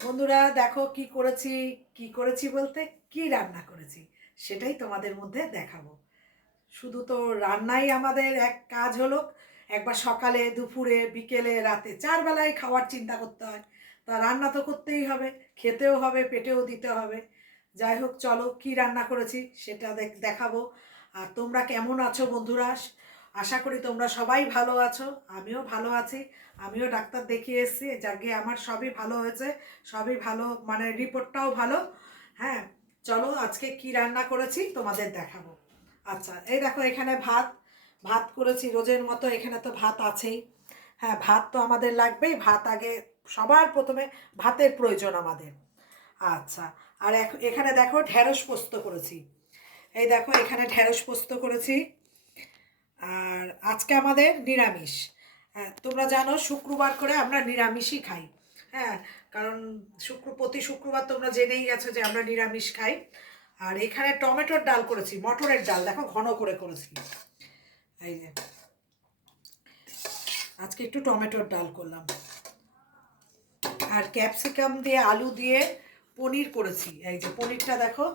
বন্ধুরা দেখো কি করেছি বলতে কি রান্না করেছি সেটাই তোমাদের মধ্যে দেখাবো। শুধু তো রান্নাই আমাদের এক কাজ হলো, একবার সকালে দুপুরে বিকেলে রাতে 4 বেলায় খাওয়ার চিন্তা করতে হয়। তা রান্না তো করতেই হবে, খেতেও হবে, পেটেও দিতে হবে। যাই হোক, চলো কি রান্না করেছি সেটা দেখাবো। আর তোমরা কেমন আছো বন্ধুরা? আশা করি তোমরা সবাই ভালো আছো, আমিও ভালো আছি। আমিও ডাক্তার দেখিয়ে এসেছি, যাকে আমার সবই ভালো হয়েছে, সবই ভালো, মানে রিপোর্টটাও ভালো। হ্যাঁ, চলো আজকে কি রান্না করেছি তোমাদের দেখাবো। আচ্ছা, এই দেখো এখানে ভাত ভাত করেছি রোজের মতো, এখানে তো ভাত আছেই। হ্যাঁ, ভাত তো আমাদের লাগবেই, ভাত আগে, সবার প্রথমে ভাতের প্রয়োজন আমাদের। আচ্ছা, আর এখানে দেখো ঢেঁড়স পোস্ত করেছি। এই দেখো এখানে ঢেঁড়স পোস্ত করেছি। আর আজকে আমাদের নিরামিষ। হ্যাঁ, তোমরা জানো শুক্রবার করে আমরা নিরামিষই খাই। হ্যাঁ, কারণ প্রতি শুক্রবার তোমরা জেনেই গেছো যে আমরা নিরামিষ খাই। আর এখানে টমেটোর ডাল করেছি, মটরের ডাল দেখো ঘন করে করেছি। এই যে আজকে একটু টমেটোর ডাল করলাম। আর ক্যাপসিকাম দিয়ে আলু দিয়ে পনির করেছি। এই যে পনিরটা দেখো,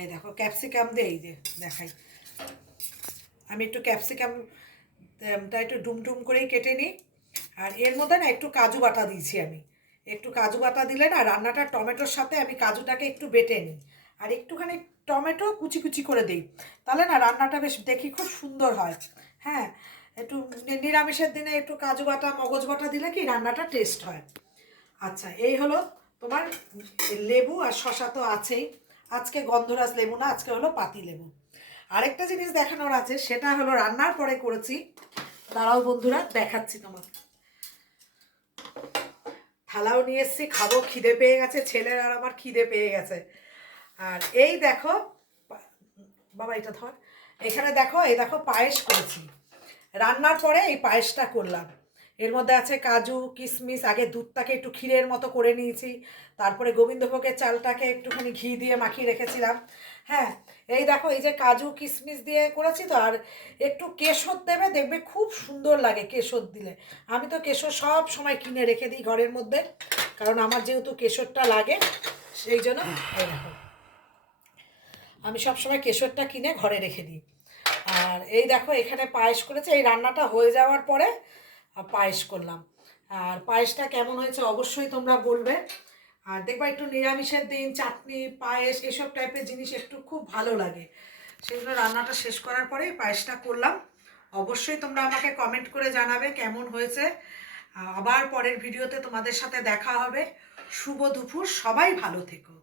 এই দেখো ক্যাপসিকাম দিয়ে, এই যে দেখাই, আমি একটু ক্যাপসিকামটা একটু ডুমডুম করেই কেটে নিই। আর এর মধ্যে না একটু কাজু বাটা দিয়েছি আমি। একটু কাজু বাটা দিলে না রান্নাটা টমেটোর সাথে আমি কাজুটাকে একটু বেটে নিই। আর একটুখানি টমেটো কুচি কুচি করে দিই, তাহলে না রান্নাটা বেশ দেখি খুব সুন্দর হয়। হ্যাঁ, একটু নিরামিষের দিনে একটু কাজু বাটা মগজ বাটা দিলে কি রান্নাটা টেস্ট হয়। আচ্ছা, এই হলো তোমার লেবু আর শশা তো আছেই। আজকে গন্ধরাজ লেবু না, আজকে হলো পাতি লেবু। আরেকটা জিনিস দেখানোর আছে, সেটা হলো রান্নার পরে করেছি। দাঁড়াও বন্ধুরা, দেখাচ্ছি তোমার। থালাও নিয়ে এসেছি, খাবো, খিদে পেয়ে গেছে, ছেলের আর আমার খিদে পেয়ে গেছে। আর এই দেখো, বাবা এটা ধর, এখানে দেখো, এই দেখো পায়েস করেছি। রান্নার পরে এই পায়েসটা করলাম। এর মধ্যে আছে কাজু কিশমিশ, আগে দুধটাকে একটু ক্ষীরের মতো করে নিয়েছি, তারপরে গোবিন্দভোগের চালটাকে একটুখানি ঘি দিয়ে মাখিয়ে রেখেছিলাম। হ্যাঁ, এই দেখো এই যে কাজু কিশমিশ দিয়ে করেছি তো, আর একটু কেশর দেবে, দেখবে খুব সুন্দর লাগে কেশর দিলে। আমি তো কেশর সব সময় কিনে রেখে দিই ঘরের মধ্যে, কারণ আমার যেহেতু কেশরটা লাগে, সেই জন্য এই দেখো আমি সবসময় কেশরটা কিনে ঘরে রেখে দিই। আর এই দেখো এখানে পায়েস করেছে, এই রান্নাটা হয়ে যাওয়ার পরে পায়েস করলাম। আর পায়েসটা কেমন হয়েছে অবশ্যই তোমরা বলবে। আর দেখবা একটু নিরামিষের দিন চাটনি পায়েস এসব টাইপের জিনিস একটু খুব ভালো লাগে। সেগুলো রান্নাটা শেষ করার পরে পায়েসটা করলাম। অবশ্যই তোমরা আমাকে কমেন্ট করে জানাবে কেমন হয়েছে। আবার পরের ভিডিওতে তোমাদের সাথে দেখা হবে। শুভ দুপুর, সবাই ভালো থেকো।